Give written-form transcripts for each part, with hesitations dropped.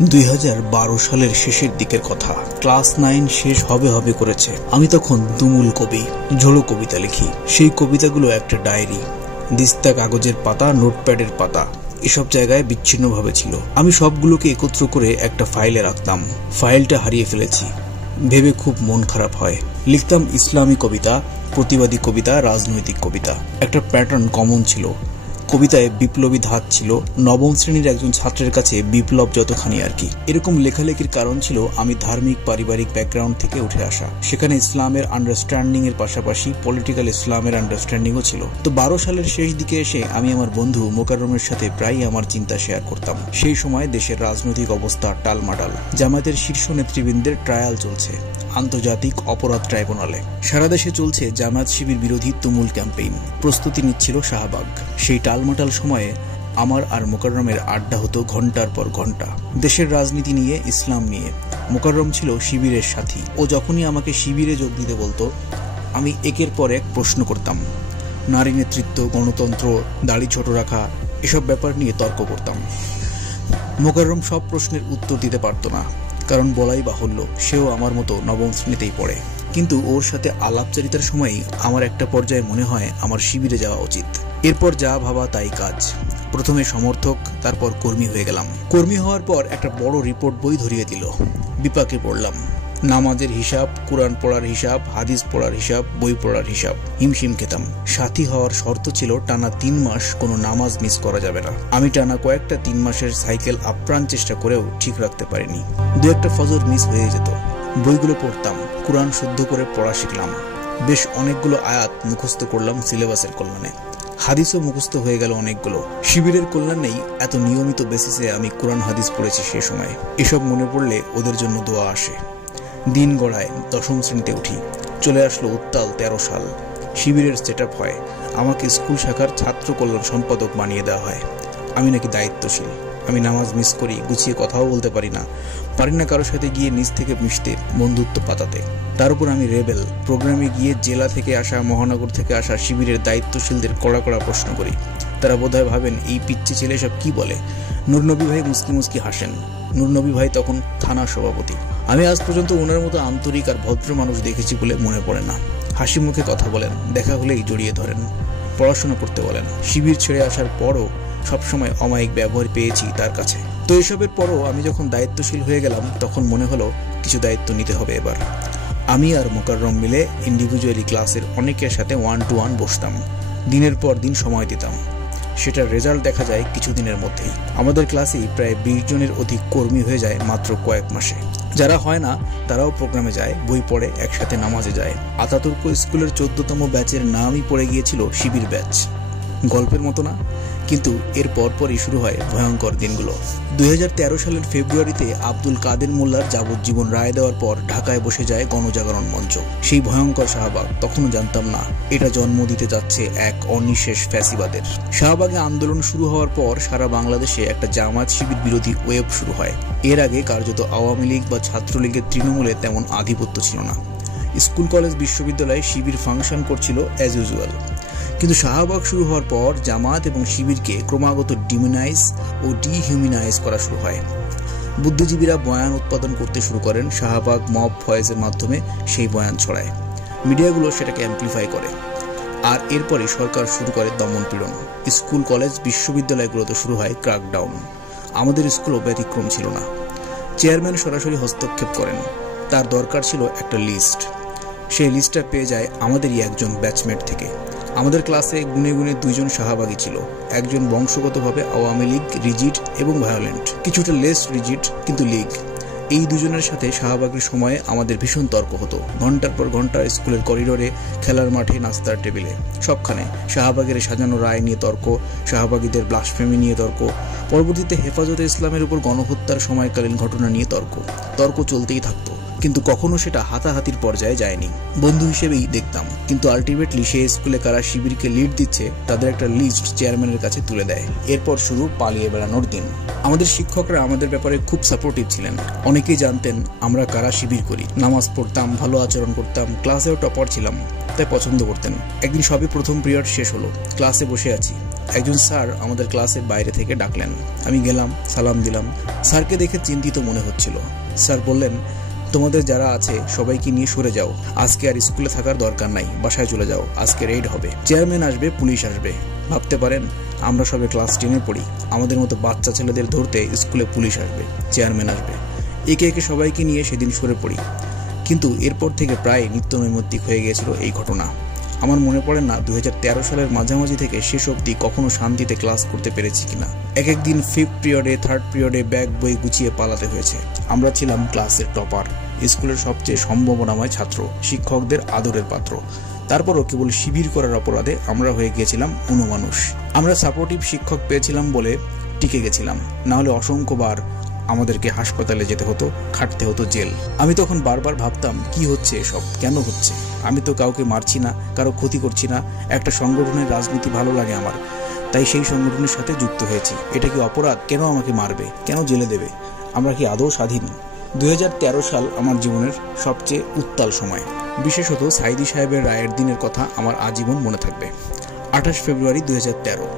2012 সালের শেষের দিকের কথা। ক্লাস 9 শেষ হবে হবে করেছে। আমি তখন তুমুল কবি, ঝোড়ো কবিতা লিখি। সেই কবিতাগুলো একটা ডায়েরি, দিস্তা কাগজের পাতা, নোটপ্যাডের পাতা, এসব জায়গায় বিচ্ছিন্নভাবে ছিল। আমি সবগুলোকে একত্র করে একটা ফাইলে রাখতাম। ফাইলটা হারিয়ে ফেলেছি ভেবে খুব মন খারাপ হয়। লিখতাম ইসলামী কবিতা, প্রতিবাদী কবিতা, রাজনৈতিক কবিতা। একটা প্যাটার্ন কমন ছিল। কবিতায় বিপ্লবী ধাঁচ ছিল। নবম শ্রেণীর একজন ছাত্রের কাছে বিপ্লব যতখানি আর কি। এরকম লেখালেখির কারণ ছিল আমি ধার্মিক পারিবারিক ব্যাকগ্রাউন্ড থেকে উঠে আসা। সেখানে ইসলামের আন্ডারস্ট্যান্ডিং এর পাশাপাশি পলিটিক্যাল ইসলামের আন্ডারস্ট্যান্ডিংও ছিল। তো 12 সালের শেষ দিকে এসে আমি আমার বন্ধু মোকাররমের সাথে প্রায়ই আমার চিন্তা শেয়ার করতাম। সেই সময় দেশের রাজনৈতিক অবস্থা টালমাটাল। জামায়াতের শীর্ষ নেতৃবৃন্দের ট্রায়াল চলছে আন্তর্জাতিক অপরাধ ট্রাইব্যুনালে। সারা দেশে চলছে জামায়াত শিবির বিরোধী তুমুল ক্যাম্পেইন। প্রস্তুতি নিচ্ছিল শাহবাগ। সেই টালমাটাল সময়ে আমার আর মোকাররমের আড্ডা হতো ঘন্টার পর ঘন্টা, দেশের রাজনীতি নিয়ে, ইসলাম নিয়ে। মোকাররম ছিল শিবিরের সাথী। ও যখনই আমাকে শিবিরে যোগ দিতে বলতো, আমি একের পর এক প্রশ্ন করতাম। নারী নেতৃত্ব, গণতন্ত্র, দাড়ি ছোট রাখা, এসব ব্যাপার নিয়ে তর্ক করতাম। মোকাররম সব প্রশ্নের উত্তর দিতে পারত না, কারণ বলাই বাহুল্য সেও আমার মতো নবম শ্রেণীতেই পড়ে। কিন্তু ওর সাথে আলাপচারিতার সময়ই আমার একটা পর্যায়ে মনে হয় আমার শিবিরে যাওয়া উচিত। এরপর যা ভাবা তাই কাজ। প্রথমে সমর্থক, তারপর কর্মী হয়ে গেলাম। কর্মী হওয়ার পর একটা বড় রিপোর্ট বই ধরিয়ে দিল। বিপাকে পড়লাম। নামাজের হিসাব, কোরআন পড়ার হিসাব, হাদিস পড়ার হিসাব, বই পড়ার হিসাব। হিমশিম খেতাম। সাথী হওয়ার শর্ত ছিল টানা 3 মাস কোনো নামাজ মিস করা যাবে না। আমি টানা কয়েকটা 3 মাসের সাইকেল আপ্রাণ চেষ্টা করেও ঠিক রাখতে পারিনি। 2-1টা ফজর মিস হয়ে যেত। বইগুলো পড়তাম, কোরআন শুদ্ধ করে পড়া শিখলাম। বেশ অনেকগুলো আয়াত মুখস্থ করলাম সিলেবাসের কল্যাণে। হাদিসও মুখস্থ হয়ে গেল অনেকগুলো। শিবিরের কল্যাণেই এত নিয়মিত বেসিসে আমি কোরআন হাদিস পড়েছি সে সময়। এসব মনে পড়লে ওদের জন্য দোয়া আসে। দিন গড়ায়, 10ম শ্রেণীতে উঠি। চলে আসলো উত্তাল 13 সাল। শিবিরের সেট আপ হয়। আমাকে স্কুল শাখার ছাত্র কল্যাণ সম্পাদক বানিয়ে দেওয়া হয়। আমি নাকি দায়িত্বশীল। আমি নামাজ মিস করি, গুছিয়ে কথাও বলতে পারি না কারোর সাথে গিয়ে নিজ থেকে মিশতে, বন্ধুত্ব পাতাতে। তার উপর আমি রেবেল। প্রোগ্রামে গিয়ে জেলা থেকে আসা, মহানগর থেকে আসা শিবিরের দায়িত্বশীলদের কড়া কড়া প্রশ্ন করি। তারা বোধহয় ভাবেন এই পিচ্চি ছেলে সব কি বলে। নূরনবী ভাই মুস্কি মুস্কি হাসেন। নূরনবী ভাই তখন থানা সভাপতি। আমি আজ পর্যন্ত ওনার মতো আন্তরিক আর ভদ্র মানুষ দেখেছি বলে মনে পড়ে না। হাসি মুখে কথা বলেন, দেখা হলেই জড়িয়ে ধরেন, পড়াশোনা করতে বলেন। শিবির ছেড়ে আসার পরও সবসময় অমায়িক ব্যবহার পেয়েছি তার কাছে। তো এসবের পরও আমি যখন দায়িত্বশীল হয়ে গেলাম, তখন মনে হলো কিছু দায়িত্ব নিতে হবে এবার। আমি আর মোকাররম মিলে ইন্ডিভিজুয়ালি ক্লাসের অনেকের সাথে 1-to-1 বসতাম। দিনের পর দিন সময় দিতাম। সেটার রেজাল্ট দেখা যায় কিছুদিনের মধ্যেই। আমাদের ক্লাসেই প্রায় 20 জনের অধিক কর্মী হয়ে যায় মাত্র কয়েক মাসে। যারা হয় না তারাও প্রোগ্রামে যায়, বই পড়ে, একসাথে নামাজে যায়। আতাতুর্ক স্কুলের 14তম ব্যাচের নামই পড়ে গিয়েছিল শিবির ব্যাচ। গল্পের মতো না? কিন্তু এর পরপরই শুরু হয় ভয়ঙ্কর দিনগুলো। 2013 সালের ফেব্রুয়ারিতে আব্দুল কাদের মোল্লার যাবজ্জীবন রায় দেওয়ার পর ঢাকায় বসে যায় গণজাগরণ মঞ্চ। সেই ভয়ঙ্কর শাহবাগ। তখনও জানতাম না এটা জন্ম দিতে যাচ্ছে এক অনিঃশেষ ফ্যাসিবাদের। শাহবাগে আন্দোলন শুরু হওয়ার পর সারা বাংলাদেশে একটা জামায়াত শিবির বিরোধী ওয়েব শুরু হয়। এর আগে কার্যত আওয়ামী লীগ বা ছাত্রলীগের তৃণমূলে তেমন আধিপত্য ছিল না। স্কুল, কলেজ, বিশ্ববিদ্যালয়ে শিবির ফাংশন করছিল অ্যাজ ইউজুয়াল। কিন্তু শাহবাগ শুরু হওয়ার পর জামাত এবং শিবিরকে ক্রমাগত ডিমোনাইজ ও ডিহিউম্যানাইজ করা শুরু হয়। বুদ্ধিজীবীরা বয়ান উৎপাদন করতে শুরু করেন। শাহবাগ মব ভয়েসের মাধ্যমে সেই বয়ান ছড়ায়। মিডিয়াগুলো সেটাকে অ্যাম্প্লিফাই করে। আর এরপরে সরকার শুরু করে দমনপীড়ন। স্কুল, কলেজ, বিশ্ববিদ্যালয়গুলোতে শুরু হয় ক্র্যাকডাউন। আমাদের স্কুলও ব্যতিক্রম ছিল না। চেয়ারম্যান সরাসরি হস্তক্ষেপ করেন। তার দরকার ছিল একটা লিস্ট। সেই লিস্টটা পেয়ে যায় আমাদেরই একজন ব্যাচমেট থেকে। আমাদের ক্লাসে গুনে গুনে 2 জন শাহবাগী ছিল। একজন বংশগতভাবে আওয়ামী লীগ, রিজিড এবং ভায়োলেন্ট, কিছুটা লেস রিজিড কিন্তু লীগ। এই 2 জনের সাথে শাহবাগের সময়ে আমাদের ভীষণ তর্ক হতো। ঘন্টার পর ঘন্টা স্কুলের করিডোরে, খেলার মাঠে, নাস্তার টেবিলে, সবখানে শাহবাগের সাজানো রায় নিয়ে তর্ক, শাহবাগীদের ব্লাসফেমি নিয়ে তর্ক, পরবর্তীতে হেফাজতে ইসলামের উপর গণহত্যার সময়কালীন ঘটনা নিয়ে তর্ক চলতেই থাকতো। কিন্তু কখনো সেটা হাতাহাতির পর্যায়ে যায়নি। বন্ধু হিসেবেই দেখতাম। কিন্তু আলটিমেটলি সেই স্কুলে কারা শিবিরকে লিড দিচ্ছে তাদের একটা লিস্ট চেয়ারম্যানের কাছে তুলে দেয়। এরপর শুরু পালিয়ে বেড়ানোর দিন। আমাদের শিক্ষকরা আমাদের ব্যাপারে খুব সাপোর্টিভ ছিলেন। অনেকেই জানতেন আমরা কারা শিবির করি। নামাজ পড়তাম, ভালো আচরণ করতাম, ক্লাসেও টপার ছিলাম, তাই পছন্দ করতেন। একদিন সবে প্রথম পিরিয়ড শেষ হলো। ক্লাসে বসে আছি। একজন স্যার আমাদের ক্লাসের বাইরে থেকে ডাকলেন। আমি গেলাম, সালাম দিলাম। স্যারকে দেখে চিন্তিত মনে হচ্ছিল। স্যার বললেন, তোমাদের যারা আছে সবাইকে নিয়ে সরে যাও, আজকে আর স্কুলে থাকার দরকার নাই, বাসায় চলে যাও, আজকে রেড হবে, চেয়ারম্যান আসবে, পুলিশ আসবে। ভাবতে পারেন, আমরা সবে ক্লাস 10-এ পড়ি, আমাদের মতো বাচ্চা ছেলেদের ধরতে স্কুলে পুলিশ আসবে, চেয়ারম্যান আসবে। একে একে সবাইকে নিয়ে সেদিন সরে পড়ি। কিন্তু এরপর থেকে প্রায় নিত্যনৈমিত্তিক হয়ে গিয়েছিল এই ঘটনা। আমার মনে পড়ে না 2013 সালের মাঝামাঝি থেকে শেষ অবধি কখনো শান্তিতে ক্লাস করতে পেরেছি কিনা। এক একদিন 5th পিরিয়ডে 3rd পিরিয়ডে ব্যাগ বই গুছিয়ে পালাতে হয়েছে। আমরা ছিলাম ক্লাসের টপার, স্কুলের সবচেয়ে সম্ভাবনাময় ছাত্র, শিক্ষকদের আদরের পাত্র। তারপরও কেবল শিবির করার অপরাধে আমরা হয়ে গিয়েছিলাম অনুমানুষ। আমরা সাপোর্টিভ শিক্ষক পেয়েছিলাম বলে টিকে গেছিলাম, না হলে অসংখ্যবার আমাদেরকে হাসপাতালে যেতে হতো, খাটতে হতো জেল। আমি তখন বারবার ভাবতাম, কি হচ্ছে এসব, কেন হচ্ছে? আমি তো কাউকে মারছি না, কারো ক্ষতি করছি না। একটা সংগঠনের রাজনীতি ভালো লাগে আমার, তাই সেই সংগঠনের সাথে যুক্ত হয়েছি। এটা কি অপরাধ? কেন আমাকে মারবে, কেন জেলে দেবে? আমরা কি আদৌ স্বাধীন? 2013 সাল আমার জীবনের সবচেয়ে উত্তাল সময়। বিশেষত সাইদি সাহেবের রায়ের দিনের কথা আমার আজীবন মনে থাকবে। 28 ফেব্রুয়ারি 2013।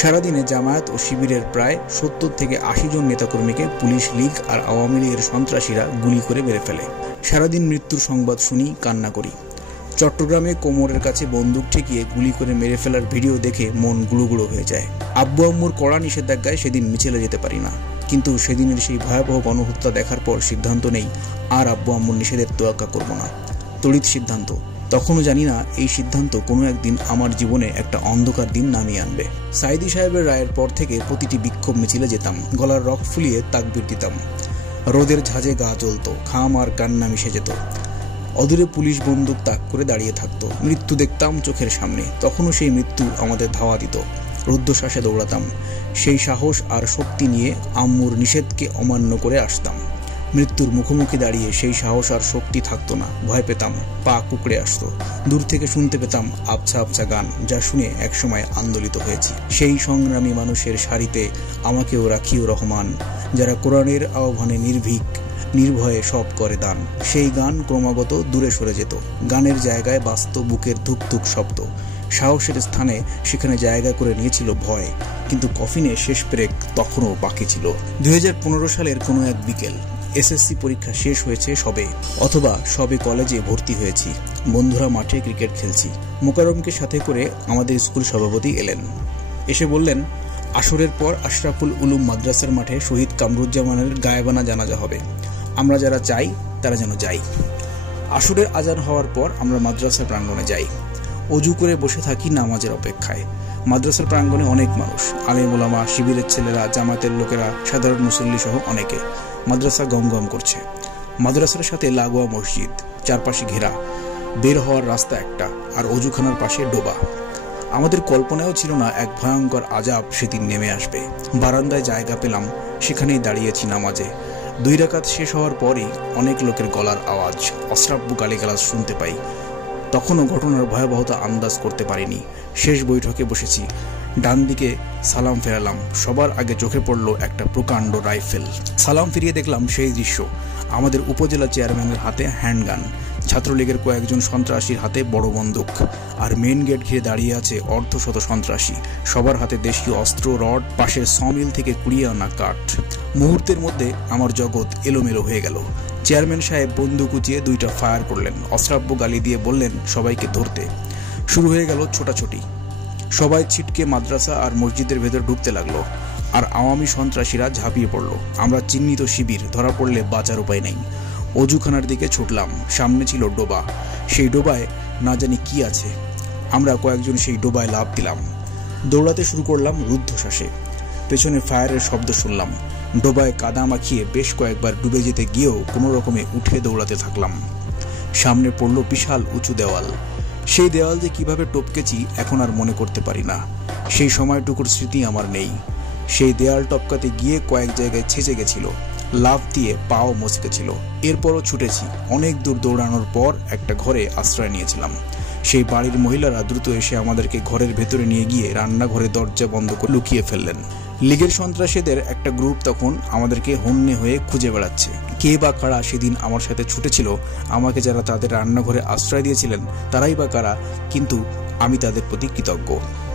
সারাদিনে জামায়াত ও শিবিরের প্রায় 70 থেকে 80 জন নেতাকর্মীকে পুলিশ, লীগ আর আওয়ামী লীগের সন্ত্রাসীরা গুলি করে মেরে ফেলে। সারাদিন মৃত্যুর সংবাদ শুনি, কান্না করি। চট্টগ্রামে কোমরের কাছে বন্দুক ঠেকিয়ে গুলি করে মেরে ফেলার ভিডিও দেখে মন গুঁড়ো হয়ে যায়। আব্বু আম্মুর কড়া নিষেধাজ্ঞায় সেদিন মিছিলে যেতে পারি না, কিন্তু সেদিনের সেই ভয়াবহ গণহত্যা দেখার পর সিদ্ধান্ত নেই, আর আব্বু আম্মুর নিষেধের তোয়াক্কা করব না। তড়িৎ সিদ্ধান্ত। তখনও জানি না এই সিদ্ধান্ত কোনো একদিন আমার জীবনে একটা অন্ধকার দিন নামিয়ে আনবে। সাইদি সাহেবের রায়ের পর থেকে প্রতিটি বিক্ষোভ মিছিলে যেতাম, গলার রক ফুলিয়ে তাকবীর দিতাম। রোদের ঝাঁজে গা জ্বলত, ঘাম আর কান্না মিশে যেত। অদূরে পুলিশ বন্দুক তাক করে দাঁড়িয়ে থাকতো, মৃত্যু দেখতাম চোখের সামনে। তখনও সেই মৃত্যু আমাদের ধাওয়া দিত। রুদ্ধশ্বাসে দৌড়াতাম। সেই সাহস আর শক্তি নিয়ে আম্মুর নিষেধকে অমান্য করে আসতাম। মৃত্যুর মুখোমুখি দাঁড়িয়ে সেই সাহস আর শক্তি থাকতো না, ভয় পেতাম, পা কুঁকড়ে আসতো। দূর থেকে শুনতে পেতাম আবছা আবছা গান, যা শুনে একসময় আন্দোলিত হয়েছি। সেই সংগ্রামী মানুষের সারিতে আমাকেও রাখিও রহমান, যারা কোরআনের আহ্বানে নির্ভীক, নির্ভয়ে সব করে দান। সেই গান ক্রমাগত দূরে সরে যেত। গানের জায়গায় বাজত বুকের ধুকধুক শব্দ। সাহসের স্থানে সেখানে জায়গা করে নিয়েছিল ভয়। কিন্তু কফিনে শেষ ব্রেক তখনও বাকি ছিল। 2015 সালের কোনো এক বিকেল। এসএসসি পরীক্ষা শেষ হয়েছে সবে, অথবা সবে কলেজে ভর্তি হয়েছি। বন্ধুরা মাঠে ক্রিকেট খেলছি। মোকাররমকে সাথে করে আমাদের স্কুল সভাপতি এলেন। এসে বললেন, আসরের পর আশরাফুল উলুম মাদ্রাসার মাঠে শহীদ কামরুজ্জামানের গায়েবানা জানাজা হবে। আমরা যারা চাই তারা যেন যাই। আসরের আজান হওয়ার পর আমরা মাদ্রাসার প্রাঙ্গণে যাই। অজু করে বসে থাকি নামাজের অপেক্ষায়। মাদ্রাসার প্রাঙ্গণে অনেক মানুষ, আলেম ওলামা, শিবিরের ছেলেরা, জামাতের লোকেরা, সাধারণ মুসল্লি সহ অনেকে। মাদ্রাসা গমগম করছে। মাদ্রাসার সাথে লাগোয়া মসজিদ, চারপাশে ঘেরা। বের হওয়ার রাস্তা একটা, আর অজুখানার পাশে ডোবা। আমাদের কল্পনাও ছিল না এক ভয়ঙ্কর আযাব সেদিন নেমে আসবে। বারান্দায় জায়গা পেলাম, সেখানেই দাঁড়িয়েছি নামাজে। 2 রাকাত শেষ হওয়ার পরই অনেক লোকের গলার আওয়াজ, অশ্রাব্য গালিগালাজ শুনতে পাই। তখনও ঘটনার ভয়াবহতা আন্দাজ করতে পারিনি। শেষ বৈঠকে বসেছি। ডান দিকে সালাম ফেরালাম। সবার আগে চোখে পড়ল একটা প্রকাণ্ড রাইফেল। সালাম ফিরিয়ে দেখলাম সেই দৃশ্য। আমাদের উপজেলা চেয়ারম্যানের হাতে হ্যান্ডগান, ছাত্রলীগের কয়েকজন সন্ত্রাসীর হাতে বড় বন্দুক, আর মেন গেট ঘিরে দাঁড়িয়ে আছে অর্ধশত সন্ত্রাসী। সবার হাতে দেশীয় অস্ত্র, রড, পাশের সমিল থেকে কুড়িয়ে আনা কাঠ। মুহূর্তের মধ্যে আমার জগৎ এলোমেলো হয়ে গেল। চেয়ারম্যান সাহেব বন্দুক উঁচিয়ে 2টা ফায়ার করলেন। অশ্রাব্য গালি দিয়ে বললেন সবাইকে ধরতে। শুরু হয়ে গেল ছোটাছুটি। সবাই ছিটকে মাদ্রাসা আর মসজিদের ভেতর ঢুকতে লাগলো, আর আওয়ামী সন্ত্রাসীরা ঝাঁপিয়ে পড়ল। আমরা চিহ্নিত শিবির, ধরা পড়লে বাঁচার উপায় নেই। অজুখানার দিকে ছুটলাম। সামনে ছিল ডোবা। সেই ডোবায় না জানি কি আছে। আমরা কয়েকজন সেই ডোবায় লাফ দিলাম। দৌড়াতে শুরু করলাম রুদ্ধশ্বাসে। পেছনে ফায়ারের শব্দ শুনলাম। ডোবায় কাদা মাখিয়ে বেশ কয়েকবার ডুবে যেতে গিয়েও কোনো রকমে উঠে দৌড়াতে থাকলাম। সামনে পড়ল বিশাল উঁচু দেওয়াল। সেই দেওয়াল যে কিভাবে টপকেছি এখন আর মনে করতে পারি না। সেই সময়টুকুর স্মৃতি আমার নেই। সেই দেয়াল টপকাতে গিয়ে কয়েক জায়গায় ছেঁচে গেছিল। লাফ দিয়ে পাও মচকেছিল। এরপরও ছুটেছি। অনেক দূর দৌড়ানোর পর একটা ঘরে আশ্রয় নিয়েছিলাম। সেই বাড়ির মহিলারা দ্রুত এসে আমাদেরকে ঘরের ভেতরে নিয়ে গিয়ে রান্নাঘরে দরজা বন্ধ করে লুকিয়ে ফেললেন। লীগের সন্ত্রাসীদের একটা গ্রুপ তখন আমাদেরকে হন্যে হয়ে খুঁজে বেড়াচ্ছে। কে বা কারা সেদিন আমার সাথে ছুটেছিল, আমাকে যারা তাদের রান্নাঘরে আশ্রয় দিয়েছিলেন তারাই বা কারা, কিন্তু আমি তাদের প্রতি কৃতজ্ঞ।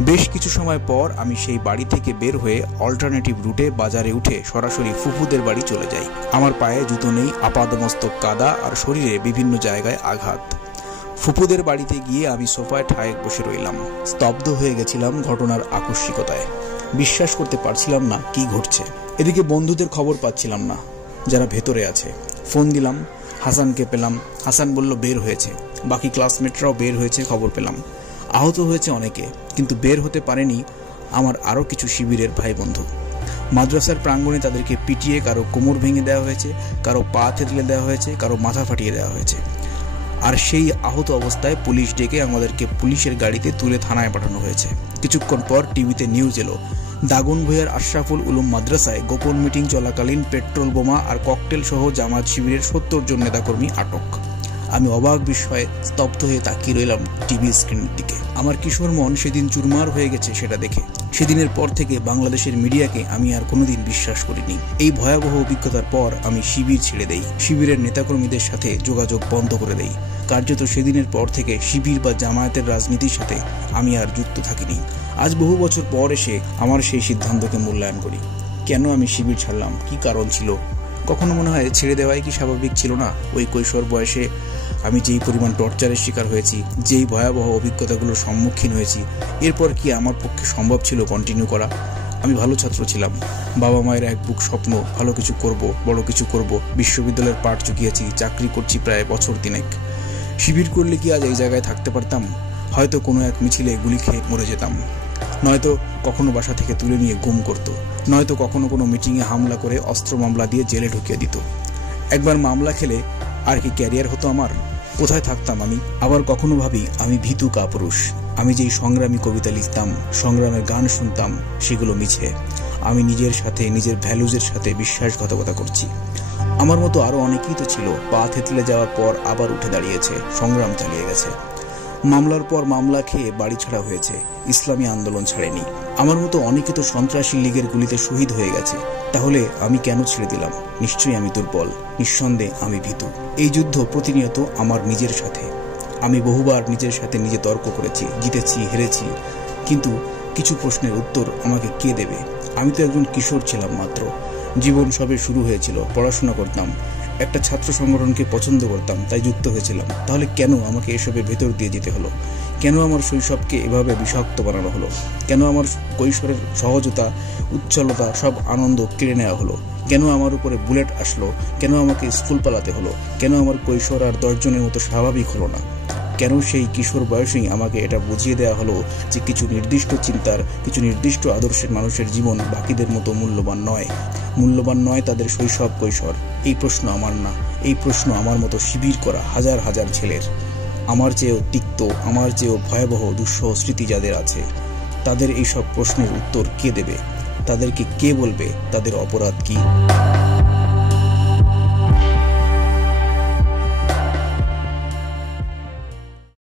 বেশ কিছু সময় পর আমি সেই বাড়ি থেকে বের হয়ে অল্টারনেটিভ রুটে বাজারে উঠে সরাসরি ফুফুদের বাড়ি চলে যাই। আমার পায়ে জুতো নেই, আপাদমস্তক কাদা আর শরীরে বিভিন্ন জায়গায় আঘাত। ফুপুদের বাড়িতে গিয়ে আমি সোফায় ঠায় বসে রইলাম। স্তব্ধ হয়ে গেছিলাম ঘটনার আকস্মিকতায়। বিশ্বাস করতে পারছিলাম না কি ঘটছে। এদিকে বন্ধুদের খবর পাচ্ছিলাম না, যারা ভেতরে আছে। ফোন দিলাম, হাসানকে পেলাম। হাসান বলল বের হয়েছে। বাকি ক্লাসমেটরাও বের হয়েছে খবর পেলাম। আহত হয়েছে অনেকে, কিন্তু বের হতে পারেনি আমার আরও কিছু শিবিরের ভাই বন্ধু। মাদ্রাসার প্রাঙ্গণে তাদেরকে পিটিয়ে কারো কোমর ভেঙে দেওয়া হয়েছে, কারো পা থেতলে দেওয়া হয়েছে, কারো মাথা ফাটিয়ে দেওয়া হয়েছে। আর সেই আহত অবস্থায় পুলিশ ডেকে আমাদেরকে পুলিশের গাড়িতে তুলে থানায় পাঠানো হয়েছে। কিছুক্ষণ পর টিভিতে নিউজ এলো, দাগনভূঞার আশরাফুল উলুম মাদ্রাসায় গোপন মিটিং চলাকালীন পেট্রোল বোমা আর ককটেল সহ জামাত শিবিরের 70 জন নেতাকর্মী আটক। আমি অবাক বিস্ময়ে স্তব্ধ হয়ে তাকিয়ে রইলাম টিভি স্ক্রিনের দিকে। আমার কিশোর মন সেদিন চুরমার হয়ে গেছে সেটা দেখে। সেদিনের পর থেকে বাংলাদেশের মিডিয়াকে আমি আর কোনোদিন বিশ্বাস করিনি। এই ভয়াবহ অভিজ্ঞতার পর আমি শিবির ছেড়ে দেই, শিবিরের নেতাকর্মীদের সাথে যোগাযোগ বন্ধ করে দেই। কার্যত সেদিনের পর থেকে শিবির বা জামায়াতের রাজনীতির সাথে আমি আর যুক্ত থাকিনি। আজ বহু বছর পর এসে আমার সেই সিদ্ধান্তকে মূল্যায়ন করি। কেন আমি শিবির ছাড়লাম, কি কারণ ছিল? কখনো মনে হয় ছেড়ে দেওয়াই কি স্বাভাবিক ছিল না? ওই কৈশোর বয়সে আমি যেই পরিমাণ টর্চারের শিকার হয়েছি, যেই ভয়াবহ অভিজ্ঞতাগুলোর সম্মুখীন হয়েছি, এরপর কি আমার পক্ষে সম্ভব ছিল কন্টিনিউ করা? আমি ভালো ছাত্র ছিলাম, বাবা মায়ের এক বুক স্বপ্ন, ভালো কিছু করব, বড় কিছু করব। বিশ্ববিদ্যালয়ের পাঠ চুকিয়েছি, চাকরি করছি প্রায় বছর 3। শিবির করলে কি আজ এই জায়গায় থাকতে পারতাম? হয়তো কোনো এক মিছিলে গুলি খেয়ে মরে যেতাম, নয়তো কখনো বাসা থেকে তুলে নিয়ে গুম করত, নয়তো কখনো কোনো মিটিংয়ে হামলা করে অস্ত্র মামলা দিয়ে জেলে ঢুকিয়ে দিত। একবার মামলা খেলে আর কি ক্যারিয়ার হতো আমার? কোথায় থাকতাম আমি? আবার কখনো ভাবি আমি ভীতু কাপুরুষ। আমি যেই সংগ্রামী কবিতা লিখতাম, সংগ্রামের গান শুনতাম, সেগুলো মিছে। আমি নিজের সাথে, নিজের ভ্যালুজের সাথে বিশ্বাসঘাতকতা করছি। আমার মতো আরো অনেকেই তো ছিল, পা থেতলে যাওয়ার পর আবার উঠে দাঁড়িয়েছে, সংগ্রাম চালিয়ে গেছে। মামলার পর মামলা খেয়ে বাড়ি ছাড়া হয়েছে, ইসলামী আন্দোলন ছাড়েনি। আমার মতো অনেকে তো সন্ত্রাসী লীগের গুলিতে শহীদ হয়ে গেছে। তাহলে আমি কেন ছেড়ে দিলাম? নিশ্চয়ই আমি দুর্বল, নিঃসন্দেহে আমি ভীতু। এই যুদ্ধ প্রতিনিয়ত আমার নিজের সাথে। আমি বহুবার নিজের সাথে নিজে তর্ক করেছি, জিতেছি, হেরেছি, কিন্তু কিছু প্রশ্নের উত্তর আমাকে কে দেবে? আমি তো একজন কিশোর ছিলাম মাত্র। জীবন সবে শুরু হয়েছিল, পড়াশোনা করতাম, একটা ছাত্র সংগঠনকে পছন্দ করতাম, তাই যুক্ত হয়েছিলাম। তাহলে কেন আমাকে এসবের ভেতর দিয়ে যেতে হলো? কেন আমার শৈশবকে এভাবে বিষাক্ত বানানো হলো? কেন আমার কৈশোরের সহজতা, উচ্ছলতা, সব আনন্দ কেড়ে নেওয়া হলো? কেন আমার উপরে বুলেট আসলো? কেন আমাকে স্কুল পালাতে হলো? কেন আমার কৈশোর আর 10 জনের মতো স্বাভাবিক হলো না? কেন সেই কিশোর বয়সেই আমাকে এটা বুঝিয়ে দেওয়া হলো যে কিছু নির্দিষ্ট চিন্তার, কিছু নির্দিষ্ট আদর্শের মানুষের জীবন বাকিদের মতো মূল্যবান নয়? মূল্যবান নয় তাদের শৈশব, কৈশোর। এই প্রশ্ন আমার না, এই প্রশ্ন আমার মতো শিবির করা হাজার হাজার ছেলের। আমার চেয়েও তিক্ত, আমার চেয়েও ভয়াবহ দুঃসহ স্মৃতি যাদের আছে, তাদের এইসব প্রশ্নের উত্তর কে দেবে? তাদেরকে কে বলবে তাদের অপরাধ কি?